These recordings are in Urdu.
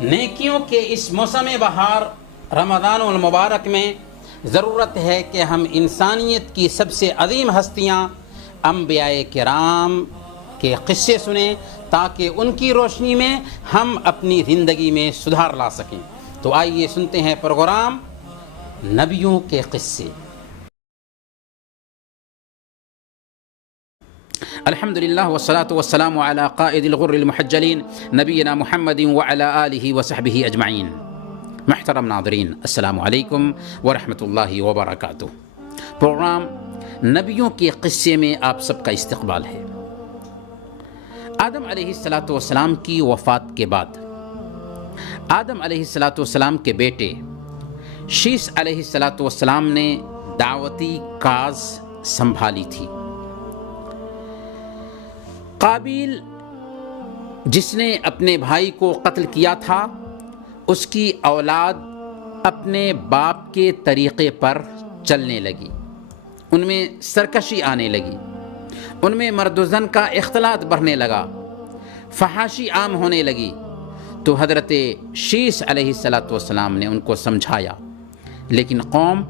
نیکیوں کے اس موسم بہار رمضان المبارک میں ضرورت ہے کہ ہم انسانیت کی سب سے عظیم ہستیاں انبیاء کرام کے قصے سنیں تاکہ ان کی روشنی میں ہم اپنی زندگی میں سدھار لا سکیں۔ تو آئیے سنتے ہیں پروگرام نبیوں کے قصے۔ الحمدللہ والصلاة والسلام علی قائد الغر المحجلین نبینا محمد وعلی آلہ وصحبہ اجمعین۔ محترم ناظرین، السلام علیکم ورحمۃ اللہ وبرکاتہ۔ پروگرام نبیوں کے قصے میں آپ سب کا استقبال ہے۔ آدم علیہ السلام کی وفات کے بعد آدم علیہ السلام کے بیٹے شیث علیہ السلام نے دعوتی کاز سنبھالی تھی۔ قابیل جس نے اپنے بھائی کو قتل کیا تھا، اس کی اولاد اپنے باپ کے طریقے پر چلنے لگی، ان میں سرکشی آنے لگی، ان میں مرد و زن کا اختلاط بڑھنے لگا، فحاشی عام ہونے لگی۔ تو حضرت شیث علیہ السلام نے ان کو سمجھایا، لیکن قوم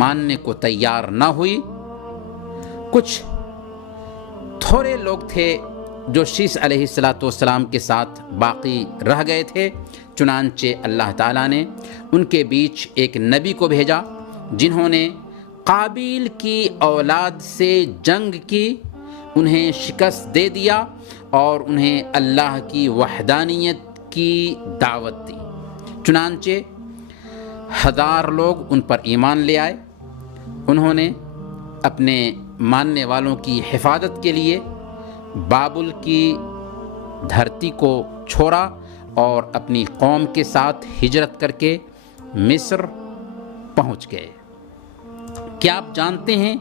ماننے کو تیار نہ ہوئی۔ کچھ تھوڑے لوگ تھے جو شیث علیہ السلام کے ساتھ باقی رہ گئے تھے، چنانچہ اللہ تعالیٰ نے ان کے بیچ ایک نبی کو بھیجا جنہوں نے قابیل کی اولاد سے جنگ کی، انہیں شکست دے دیا اور انہیں اللہ کی وحدانیت کی دعوت دی۔ چنانچہ 1000 لوگ ان پر ایمان لے آئے۔ انہوں نے اپنے ماننے والوں کی حفاظت کے لیے بابل کی دھرتی کو چھوڑا اور اپنی قوم کے ساتھ ہجرت کر کے مصر پہنچ گئے۔ کیا آپ جانتے ہیں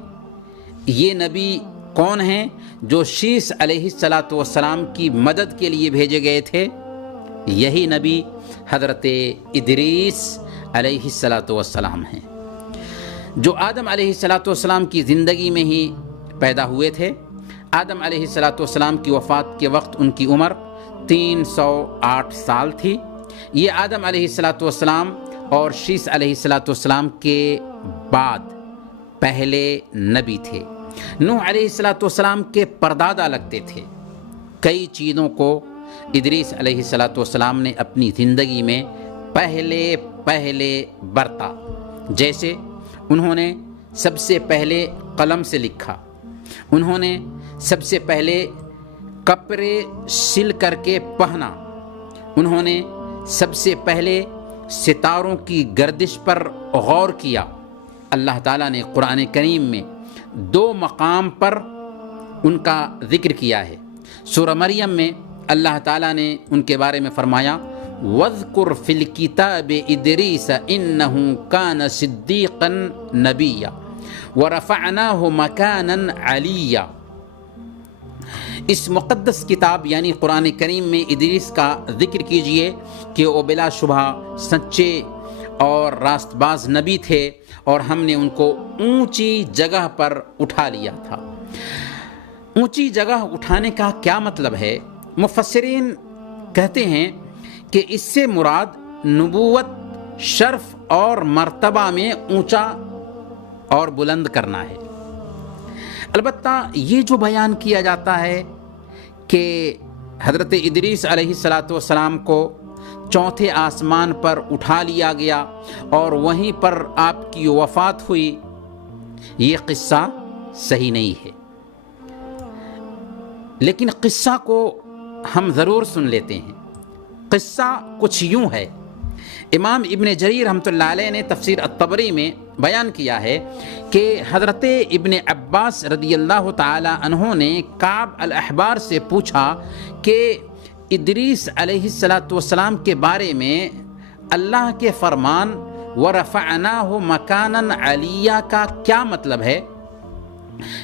یہ نبی کون ہیں جو شیث علیہ السلام کی مدد کے لیے بھیجے گئے تھے؟ یہی نبی حضرت ادریس علیہ السلام ہیں، جو آدم علیہ السلام کی زندگی میں ہی پیدا ہوئے تھے۔ آدم علیہ السلام کی وفات کے وقت ان کی عمر 308 سال تھی۔ یہ آدم علیہ السلام اور شیث علیہ السلام کے بعد پہلے نبی تھے۔ نوح علیہ السلام کے پردادا لگتے تھے۔ کئی چیزوں کو ادریس علیہ السلام نے اپنی زندگی میں پہلے برتا، جیسے انہوں نے سب سے پہلے قلم سے لکھا، انہوں نے سب سے پہلے کپڑے سل کر کے پہنا، انہوں نے سب سے پہلے ستاروں کی گردش پر غور کیا۔ اللہ تعالیٰ نے قرآن کریم میں 2 مقام پر ان کا ذکر کیا ہے۔ سورہ مریم میں اللہ تعالیٰ نے ان کے بارے میں فرمایا وَاذْكُرْ فِي الْكِتَابِ إِدْرِيسَ إِنَّهُ كَانَ صِدِّيقًا نَبِيًّا وَرَفَعْنَاهُ مَكَانًا عَلِيًّا۔ اس مقدس کتاب یعنی قرآن کریم میں ادریس کا ذکر کیجئے کہ وہ بلا شبہ سچے اور راست باز نبی تھے اور ہم نے ان کو اونچی جگہ پر اٹھا لیا تھا۔ اونچی جگہ اٹھانے کا کیا مطلب ہے؟ مفسرین کہتے ہیں کہ اس سے مراد نبوت، شرف اور مرتبہ میں اونچا اور بلند کرنا ہے۔ البتہ یہ جو بیان کیا جاتا ہے کہ حضرت ادریس علیہ السلام کو 4تھے آسمان پر اٹھا لیا گیا اور وہیں پر آپ کی وفات ہوئی، یہ قصہ صحیح نہیں ہے۔ لیکن قصہ کو ہم ضرور سن لیتے ہیں۔ قصہ کچھ یوں ہے۔ امام ابن جریر رحمۃ اللہ علیہ نے تفسیر الطبری میں بیان کیا ہے کہ حضرت ابن عباس رضی اللہ تعالی عنہ نے کعب الاحبار سے پوچھا کہ ادریس علیہ السلام کے بارے میں اللہ کے فرمان وَرَفَعْنَاهُ مَكَانًا عَلِيًّا کا کیا مطلب ہے؟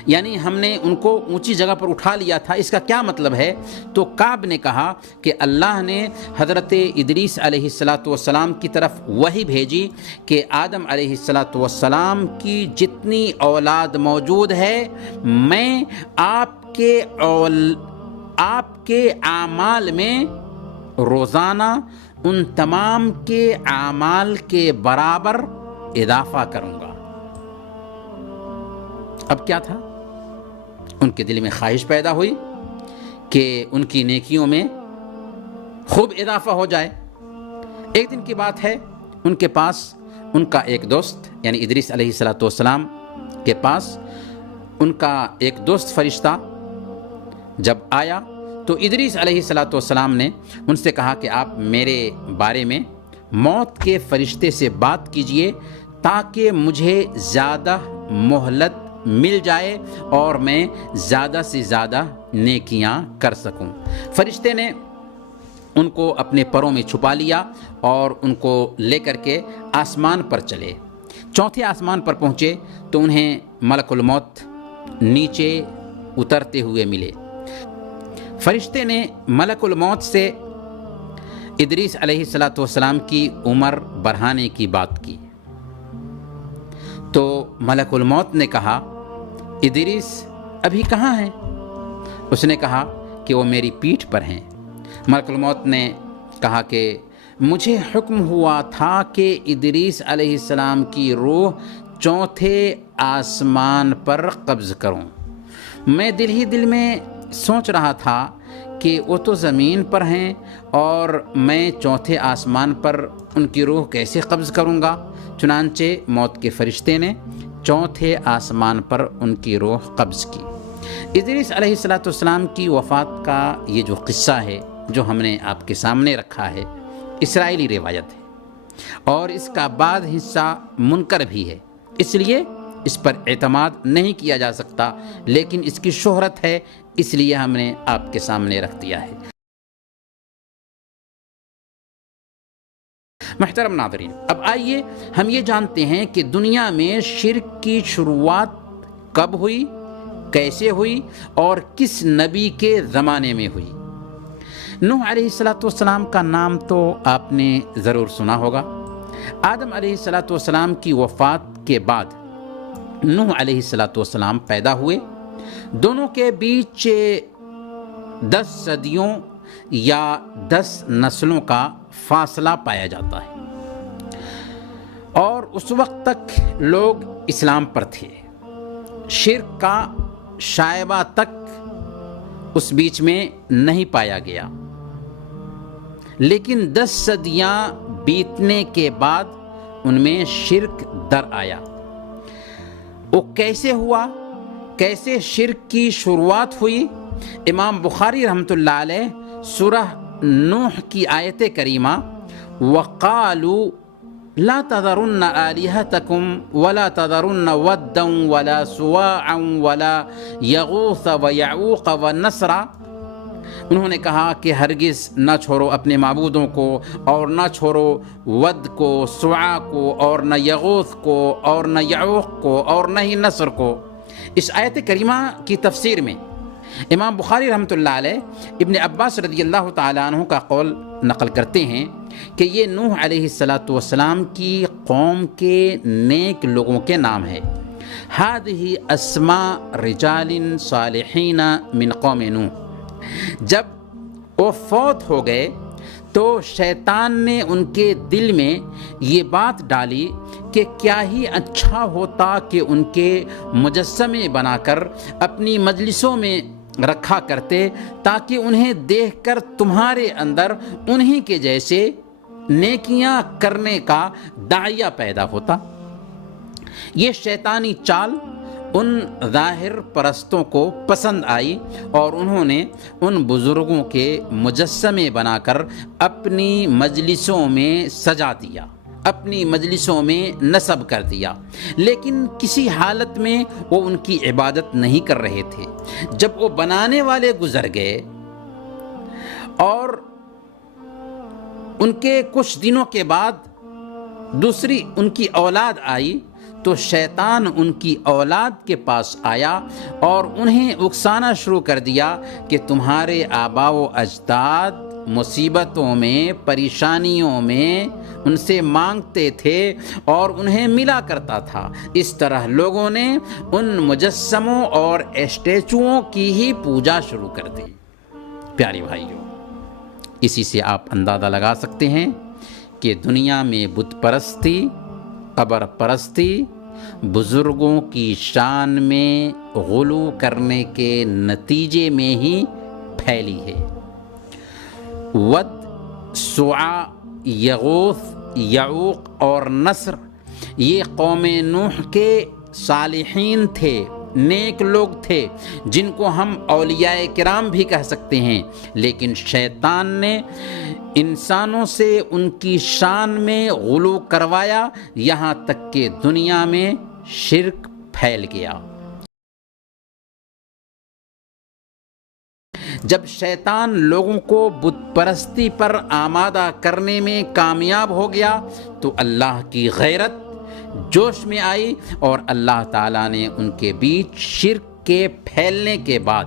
یعنی ہم نے ان کو اونچی جگہ پر اٹھا لیا تھا، اس کا کیا مطلب ہے؟ تو کعب نے کہا کہ اللہ نے حضرت ادریس علیہ السلام کی طرف وحی بھیجی کہ آدم علیہ السلام کی جتنی اولاد موجود ہے، میں آپ کے اعمال میں روزانہ ان تمام کے اعمال کے برابر اضافہ کروں گا۔ اب کیا تھا؟ ان کے دل میں خواہش پیدا ہوئی کہ ان کی نیکیوں میں خوب اضافہ ہو جائے۔ ایک دن کی بات ہے، ان کے پاس ان کا ایک دوست یعنی ادریس علیہ السلام کے پاس ان کا ایک دوست فرشتہ جب آیا تو ادریس علیہ السلام نے ان سے کہا کہ آپ میرے بارے میں موت کے فرشتے سے بات کیجئے تاکہ مجھے زیادہ مہلت مل جائے اور میں زیادہ سے زیادہ نیکیاں کر سکوں۔ فرشتے نے ان کو اپنے پروں میں چھپا لیا اور ان کو لے کر کے آسمان پر چلے۔ چوتھے آسمان پر پہنچے تو انہیں ملک الموت نیچے اترتے ہوئے ملے۔ فرشتے نے ملک الموت سے ادریس علیہ السلام کی عمر بڑھانے کی بات کی تو ملک الموت نے کہا ادریس ابھی کہاں ہیں؟ اس نے کہا کہ وہ میری پیٹھ پر ہیں۔ ملک الموت نے کہا کہ مجھے حکم ہوا تھا کہ ادریس علیہ السلام کی روح چوتھے آسمان پر قبض کروں۔ میں دل ہی دل میں سوچ رہا تھا کہ وہ تو زمین پر ہیں اور میں چوتھے آسمان پر ان کی روح کیسے قبض کروں گا؟ چنانچہ موت کے فرشتے نے چوتھے آسمان پر ان کی روح قبض کی۔ ادریس علیہ السلام کی وفات کا یہ جو قصہ ہے جو ہم نے آپ کے سامنے رکھا ہے، اسرائیلی روایت ہے اور اس کا بعض حصہ منکر بھی ہے، اس لیے اس پر اعتماد نہیں کیا جا سکتا، لیکن اس کی شہرت ہے اس لیے ہم نے آپ کے سامنے رکھ دیا ہے۔ محترم ناظرین، اب آئیے ہم یہ جانتے ہیں کہ دنیا میں شرک کی شروعات کب ہوئی، کیسے ہوئی اور کس نبی کے زمانے میں ہوئی۔ نوح علیہ السلام کا نام تو آپ نے ضرور سنا ہوگا۔ آدم علیہ السلام کی وفات کے بعد نوح علیہ السلام پیدا ہوئے۔ دونوں کے بیچ 10 صدیوں یا 10 نسلوں کا فاصلہ پایا جاتا ہے اور اس وقت تک لوگ اسلام پر تھے، شرک کا شائبہ تک اس بیچ میں نہیں پایا گیا، لیکن 10 صدیاں بیتنے کے بعد ان میں شرک در آیا۔ وہ کیسے ہوا، کیسے شرک کی شروعات ہوئی؟ امام بخاری رحمۃ اللہ علیہ سورہ نوح کی آیت کریمہ وَقَالُوا لَا تَذَرُنَّ آلِهَتَكُمْ وَلَا تَذَرُنَّ وَدًّا وَلَا سُوَاعًا وَلَا يَغُوثَ وَيَعُوقَ وَالنَّسْرَ، انہوں نے کہا کہ ہرگز نہ چھوڑو اپنے معبودوں کو اور نہ چھوڑو ود کو، سواع کو اور نہ یغوث کو اور نہ یعوق کو اور نہ ہی نصر کو۔ اس آیت کریمہ کی تفسیر میں امام بخاری رحمۃ اللہ علیہ ابن عباس رضی اللہ تعالیٰ عنہ کا قول نقل کرتے ہیں کہ یہ نوح علیہ السلام کی قوم کے نیک لوگوں کے نام ہے۔ ہذہ اسماء رجال صالحین من قوم نوح۔ جب وہ فوت ہو گئے تو شیطان نے ان کے دل میں یہ بات ڈالی کہ کیا ہی اچھا ہوتا کہ ان کے مجسمے بنا کر اپنی مجلسوں میں رکھا کرتے تاکہ انہیں دیکھ کر تمہارے اندر انہی کے جیسے نیکیاں کرنے کا داعیہ پیدا ہوتا۔ یہ شیطانی چال ان ظاہر پرستوں کو پسند آئی اور انہوں نے ان بزرگوں کے مجسمے بنا کر اپنی مجلسوں میں سجا دیا، اپنی مجلسوں میں نصب کر دیا، لیکن کسی حالت میں وہ ان کی عبادت نہیں کر رہے تھے۔ جب وہ بنانے والے گزر گئے اور ان کے کچھ دنوں کے بعد دوسری ان کی اولاد آئی تو شیطان ان کی اولاد کے پاس آیا اور انہیں اکسانا شروع کر دیا کہ تمہارے آبا و اجداد مصیبتوں میں، پریشانیوں میں ان سے مانگتے تھے اور انہیں ملا کرتا تھا۔ اس طرح لوگوں نے ان مجسموں اور اسٹیچوؤں کی ہی پوجا شروع کر دی۔ پیاری بھائیوں، اسی سے آپ اندازہ لگا سکتے ہیں کہ دنیا میں بت پرستی، قبر پرستی بزرگوں کی شان میں غلو کرنے کے نتیجے میں ہی پھیلی ہے۔ ود، سعا، یغوث، یعوق اور نصر یہ قوم نوح کے صالحین تھے، نیک لوگ تھے، جن کو ہم اولیاء کرام بھی کہہ سکتے ہیں، لیکن شیطان نے انسانوں سے ان کی شان میں غلو کروایا، یہاں تک کہ دنیا میں شرک پھیل گیا۔ جب شیطان لوگوں کو بت پرستی پر آمادہ کرنے میں کامیاب ہو گیا تو اللہ کی غیرت جوش میں آئی، اور اللہ تعالیٰ نے ان کے بیچ شرک کے پھیلنے کے بعد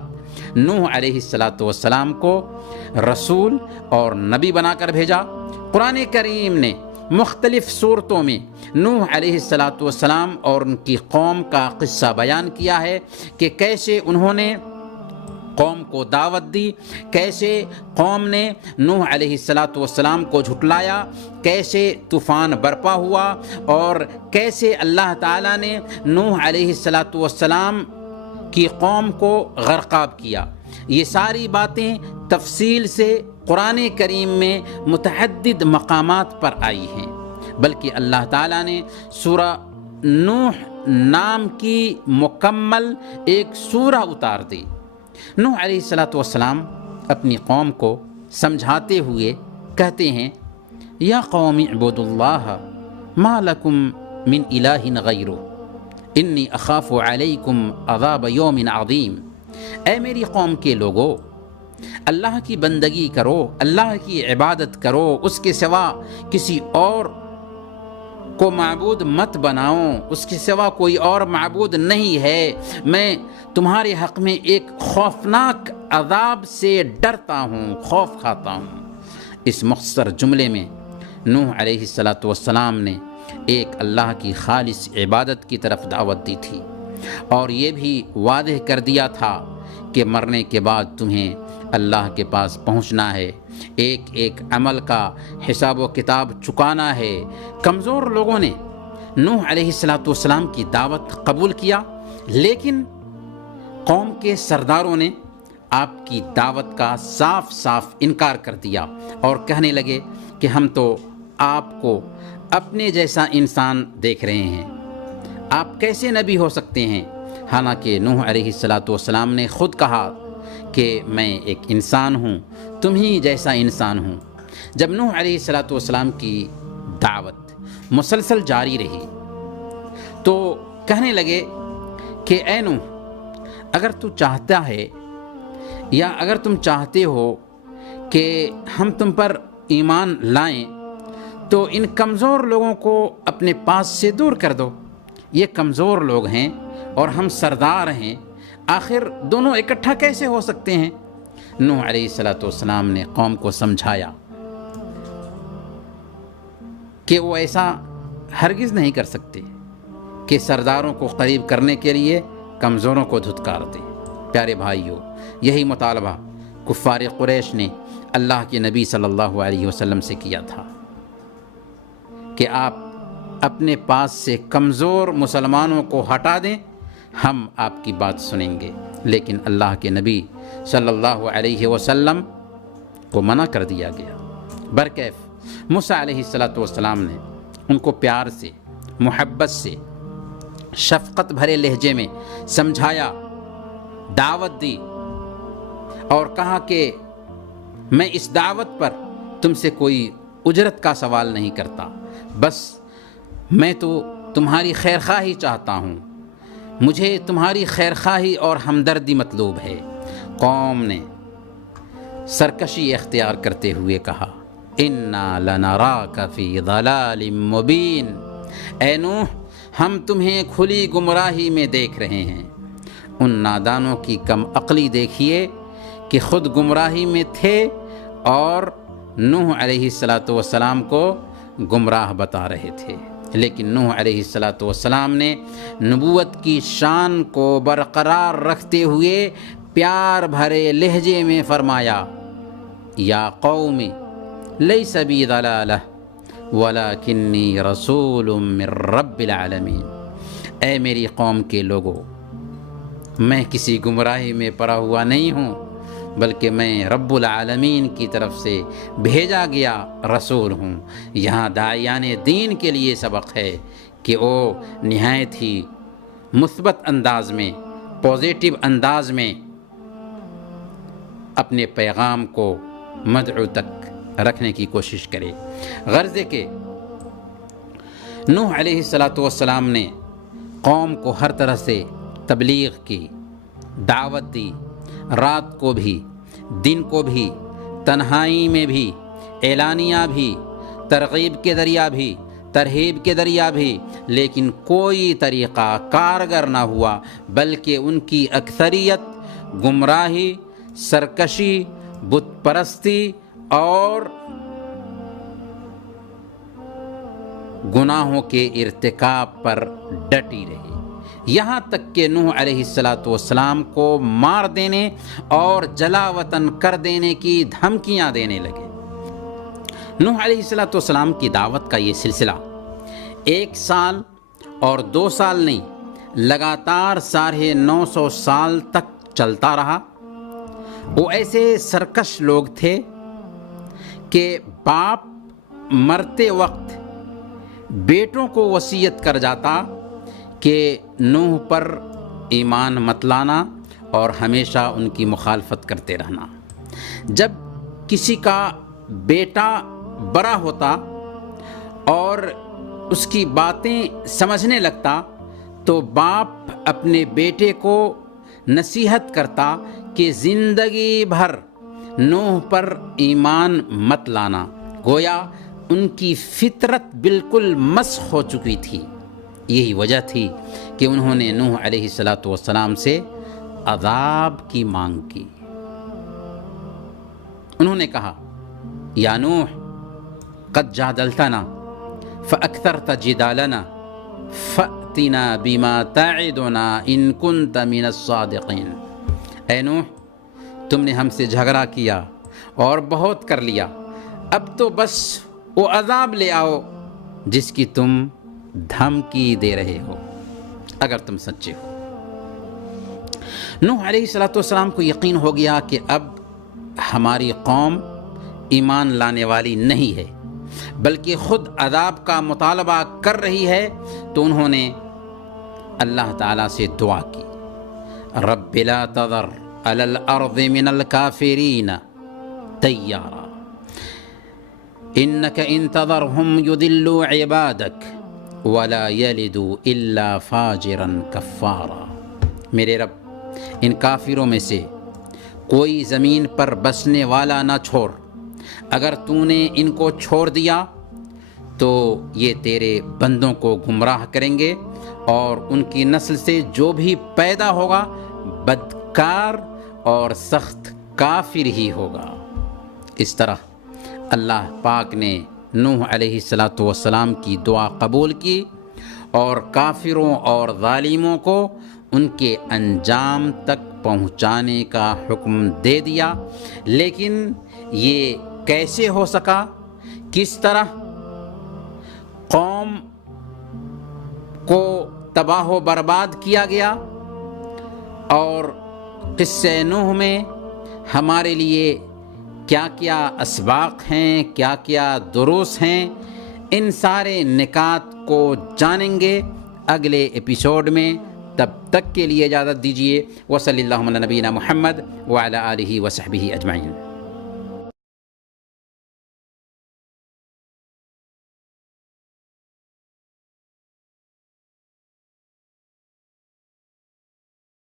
نوح علیہ السلام کو رسول اور نبی بنا کر بھیجا۔ قرآن کریم نے مختلف صورتوں میں نوح علیہ السلام اور ان کی قوم کا قصہ بیان کیا ہے کہ کیسے انہوں نے قوم کو دعوت دی، کیسے قوم نے نوح علیہ السلام کو جھٹلایا، کیسے طوفان برپا ہوا، اور کیسے اللہ تعالیٰ نے نوح علیہ السلام کی قوم کو غرقاب کیا۔ یہ ساری باتیں تفصیل سے قرآن کریم میں متعدد مقامات پر آئی ہیں، بلکہ اللہ تعالیٰ نے سورہ نوح نام کی مکمل ایک سورہ اتار دی۔ نوح علیہ السلام اپنی قوم کو سمجھاتے ہوئے کہتے ہیں، یا قوم اعبدوا اللہ ما لکم من الہ غیرہ انی اخاف علیکم عذاب یوم عظیم۔ اے میری قوم کے لوگو، اللہ کی بندگی کرو، اللہ کی عبادت کرو، اس کے سوا کسی اور کو معبود مت بناؤ، اس کے سوا کوئی اور معبود نہیں ہے، میں تمہارے حق میں ایک خوفناک عذاب سے ڈرتا ہوں، خوف کھاتا ہوں۔ اس مختصر جملے میں نوح علیہ السلام نے ایک اللہ کی خالص عبادت کی طرف دعوت دی تھی، اور یہ بھی واضح کر دیا تھا کہ مرنے کے بعد تمہیں اللہ کے پاس پہنچنا ہے، ایک ایک عمل کا حساب و کتاب چکانا ہے۔ کمزور لوگوں نے نوح علیہ السلام کی دعوت قبول کیا، لیکن قوم کے سرداروں نے آپ کی دعوت کا صاف صاف انکار کر دیا اور کہنے لگے کہ ہم تو آپ کو اپنے جیسا انسان دیکھ رہے ہیں، آپ کیسے نبی ہو سکتے ہیں؟ حالانکہ نوح علیہ السلام نے خود کہا کہ میں ایک انسان ہوں، تم ہی جیسا انسان ہوں۔ جب نوح علیہ السلام کی دعوت مسلسل جاری رہی تو کہنے لگے کہ اے نوح، اگر تو چاہتا ہے یا اگر تم چاہتے ہو کہ ہم تم پر ایمان لائیں تو ان کمزور لوگوں کو اپنے پاس سے دور کر دو۔ یہ کمزور لوگ ہیں اور ہم سردار ہیں، آخر دونوں اکٹھا کیسے ہو سکتے ہیں؟ نوح علیہ السلام نے قوم کو سمجھایا کہ وہ ایسا ہرگز نہیں کر سکتے کہ سرداروں کو قریب کرنے کے لیے کمزوروں کو دھتکار دیں۔ پیارے بھائیوں، یہی مطالبہ کفار قریش نے اللہ کے نبی صلی اللہ علیہ وسلم سے کیا تھا کہ آپ اپنے پاس سے کمزور مسلمانوں کو ہٹا دیں، ہم آپ کی بات سنیں گے، لیکن اللہ کے نبی صلی اللہ علیہ وسلم کو منع کر دیا گیا۔ برکیف موسیٰ علیہ السلام نے ان کو پیار سے، محبت سے، شفقت بھرے لہجے میں سمجھایا، دعوت دی اور کہا کہ میں اس دعوت پر تم سے کوئی اجرت کا سوال نہیں کرتا، بس میں تو تمہاری خیرخواہی چاہتا ہوں، مجھے تمہاری خیرخواہی اور ہمدردی مطلوب ہے۔ قوم نے سرکشی اختیار کرتے ہوئے کہا، اِنَّا لَنَرَاكَ فِي ضَلَالٍ مُبِينٍ، اے نوح ہم تمہیں کھلی گمراہی میں دیکھ رہے ہیں۔ ان نادانوں کی کم عقلی دیکھیے کہ خود گمراہی میں تھے اور نوح علیہ السلام کو گمراہ بتا رہے تھے، لیکن نوح علیہ السلام نے نبوت کی شان کو برقرار رکھتے ہوئے پیار بھرے لہجے میں فرمایا، یا قوم لیس بی ضلالہ ولکنی رسول من رب العالمین، اے میری قوم کے لوگوں، میں کسی گمراہی میں پڑا ہوا نہیں ہوں، بلکہ میں رب العالمین کی طرف سے بھیجا گیا رسول ہوں۔ یہاں داعیان دین کے لیے سبق ہے کہ وہ نہایت ہی مثبت انداز میں، پازیٹیو انداز میں اپنے پیغام کو مدعو تک رکھنے کی کوشش کرے۔ غرض ہے کہ نوح علیہ السلام نے قوم کو ہر طرح سے تبلیغ کی، دعوت دی، رات کو بھی، دن کو بھی، تنہائی میں بھی، اعلانیہ بھی، ترغیب کے ذریعہ بھی، ترہیب کے ذریعہ بھی، لیکن کوئی طریقہ کارگر نہ ہوا، بلکہ ان کی اکثریت گمراہی، سرکشی، بت پرستی اور گناہوں کے ارتکاب پر ڈٹی رہی، یہاں تک کہ نوح علیہ السلام کو مار دینے اور جلا وطن کر دینے کی دھمکیاں دینے لگے۔ نوح علیہ السلام کی دعوت کا یہ سلسلہ 1 سال اور 2 سال نہیں، لگاتار 950 سال تک چلتا رہا۔ وہ ایسے سرکش لوگ تھے کہ باپ مرتے وقت بیٹوں کو وصیت کر جاتا کہ نوح پر ایمان مت لانا اور ہمیشہ ان کی مخالفت کرتے رہنا۔ جب کسی کا بیٹا بڑا ہوتا اور اس کی باتیں سمجھنے لگتا تو باپ اپنے بیٹے کو نصیحت کرتا کہ زندگی بھر نوح پر ایمان مت لانا، گویا ان کی فطرت بالکل مسخ ہو چکی تھی۔ یہی وجہ تھی کہ انہوں نے نوح علیہ السلام سے عذاب کی مانگ کی۔ انہوں نے کہا، یا نوح قد جادلتنا فاکثرت جدالنا فأتنا بما تعدنا ان كنت من الصادقین۔ اے نوح، تم نے ہم سے جھگڑا کیا اور بہت کر لیا، اب تو بس وہ عذاب لے آؤ جس کی تم دھمکی دے رہے ہو، اگر تم سچے ہو۔ نوح علیہ السلام کو یقین ہو گیا کہ اب ہماری قوم ایمان لانے والی نہیں ہے، بلکہ خود عذاب کا مطالبہ کر رہی ہے، تو انہوں نے اللہ تعالیٰ سے دعا کی، رب لا تذر علی الارض من الکافرین دیارا انک ان تذرهم یضلوا عبادک ولا یلدوا الا فاجرا کفارا۔ میرے رب، ان کافروں میں سے کوئی زمین پر بسنے والا نہ چھوڑ، اگر تو نے ان کو چھوڑ دیا تو یہ تیرے بندوں کو گمراہ کریں گے اور ان کی نسل سے جو بھی پیدا ہوگا بدکار اور سخت کافر ہی ہوگا۔ اس طرح اللہ پاک نے نوح علیہ السلام کی دعا قبول کی اور کافروں اور ظالموں کو ان کے انجام تک پہنچانے کا حکم دے دیا۔ لیکن یہ کیسے ہو سکا؟ کس طرح قوم کو تباہ و برباد کیا گیا؟ اور قصہ نوح میں ہمارے لیے کیا کیا اسباق ہیں، کیا کیا دروس ہیں، ان سارے نکات کو جانیں گے اگلے ایپیسوڈ میں۔ تب تک کے لیے اجازت دیجیے۔ وصلی اللہ علی نبینا محمد وعلی آلہ وصحبہ اجمعین۔